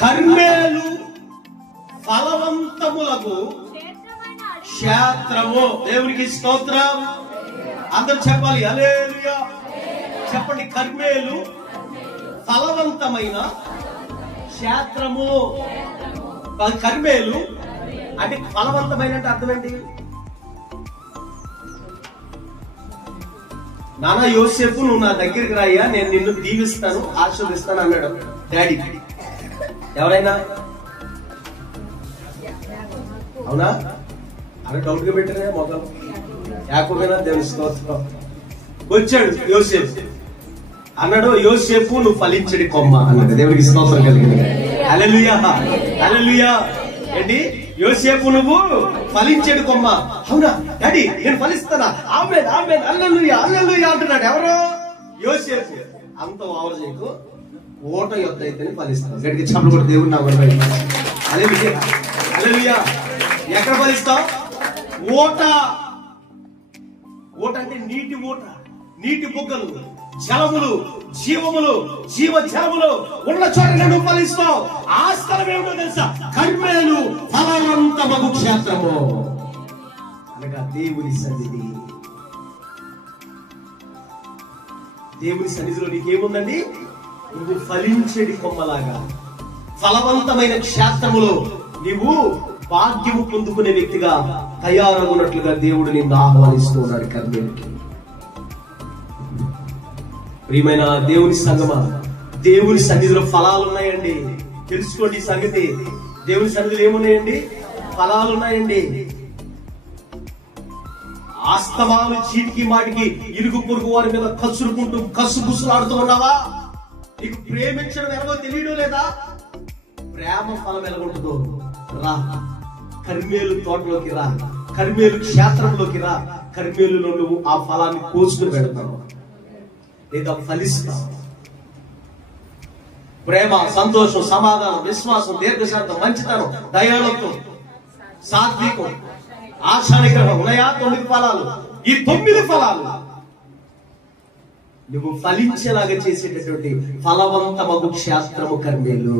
కర్మేలు ఫలవంతములకు క్షేత్రము. దేవునికి స్తోత్రం. అందరూ చెప్పాలి హల్లెలూయా. చెప్పండి. కర్మేలు ఫలవంతమైన క్షేత్రము. కర్మేలు అంటే ఫలవంతమైన అంటే అర్థం ఏంటి? నానా యోసేపు, నువ్వు నా దగ్గరికి రాయ్యా, నేను నిన్ను దీవిస్తాను, ఆశీర్వదిస్తాను అన్నాడు డాడీ. ఎవరైనా అవునా? అరే డౌట్ గా పెట్టినా మొదలు యాకోబేనా? దేవుని స్తోత్రం. వచ్చాడు యోసేపు, అన్నాడు యోసేపు నువ్వు ఫలించడి కొమ్మ అన్నాడు. దేవునికి స్తోత్రం కలిగింది. హల్లెలూయా హల్లెలూయా. ఏంటి? యోసేపు నువ్వు ఫలించడి కొమ్మ. అవునా డాడీ, నేను ఫలిస్తానా? ఆమేన్ ఆమేన్ హల్లెలూయా హల్లెలూయా అంటున్నాడు. ఎవరు? యోసేపు. అంత ఓవర్ చేయకు, ఓట యొద్ద అయితేనే ఫలిస్తావు. గడికి చప్పుడు కూడా దేవుడు నా హల్లెలూయా హల్లెలూయా. ఎక్కడ ఫలిస్తావు? ఓట. ఓట అంటే నీటి ఓట, నీటి బుగ్గలు, జలములు, జీవములు, జీవ జలములు ఉన్న చోట నువ్వు ఫలిస్తావు. ఆ స్థలం ఏమిటో తెలుసా? కర్మేలు ఫలవంతమగు క్షేత్రము అనగా దేవుని సన్నిధి. దేవుని సన్నిధిలో నీకేముందండి? నువ్వు ఫలించేది కొమ్మలాగా ఫలవంతమైన క్షేత్రములో నీవు భాగ్యము పొందుకునే వ్యక్తిగా తయారవునట్లుగా దేవుడు నిన్ను ఆహ్వానిస్తూ ఉన్నాడు. కర్మేలుకి ప్రియమైన దేవుని సంగమా, దేవుని సన్నిధిలో ఫలాలు ఉన్నాయండి. తెలుసుకోండి ఈ సంగతి. దేవుని సన్నిధిలో ఏమున్నాయండి? ఫలాలు ఉన్నాయండి. ఆస్తమాను చీటికి మాటికి ఇరుగు పొరుగు వారి మీద కసురుకుంటూ కసుగుసులాడుతూ ఉన్నావా? నీకు ప్రేమించడం ఎలాగో తెలియడం లేదా? ప్రేమ ఫలం ఎలాగుంటుందో రా, కర్మేలు తోటలోకి రా, కర్మేలు క్షేత్రంలోకి రా. కర్మేలులో నువ్వు ఆ ఫలాన్ని కోసుకుని పెడతావు లేదా ఫలిస్తావు. ప్రేమ, సంతోషం, సమాధానం, విశ్వాసం, దీర్ఘశాంతం, మంచితనం, దయాళత్వం, సాత్వికం, ఆశానిగ్రహం ఉన్నాయా? 9 ఫలాలు. ఈ 9 ఫలాలు నువ్వు ఫలించేలాగా చేసేటటువంటి ఫలవంతమగు క్షేత్రము కర్మేలు.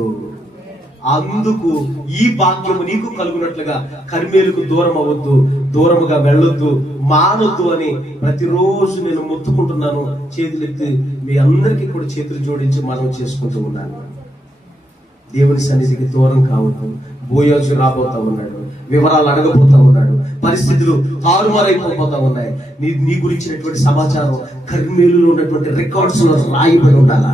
అందుకు ఈ భాగ్యము నీకు కలుగునట్లుగా కర్మేలుకు దూరం అవ్వద్దు, దూరముగా వెళ్ళొద్దు, మానొద్దు అని ప్రతిరోజు నేను మొత్తుకుంటున్నాను. చేతులెత్తి మీ అందరికీ కూడా చేతులు జోడించి మనం చేసుకుంటూ ఉన్నాను. దేవుని సన్నిధికి దూరం కావద్దు. బోయోజు రాబోతా ఉన్నాడు, వివరాలు అడగబోతా ఉన్నాడు, పరిస్థితులు తారుమారైపోతా ఉన్నాయి. నీ గురించినటువంటి సమాచారం కర్మేలులో ఉన్నటువంటి రికార్డ్స్ లో రాయబడి ఉండాలా?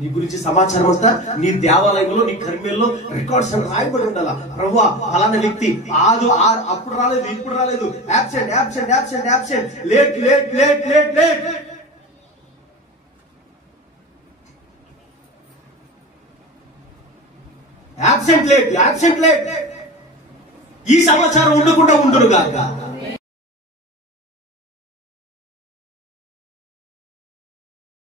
నీ గురించి సమాచారం అంతా నీ దేవాలయంలో, నీ కర్మేల్లో రికార్డ్స్ అని రాయబడి ఉండాలా? ప్రభువా అలానే వ్యక్తి అప్పుడు రాలేదు, ఇప్పుడు రాలేదు, absent absent absent absent, late late late late late. Absent late absent late. ఈ సమాచారం ఉండకుండా ఉండును గాక.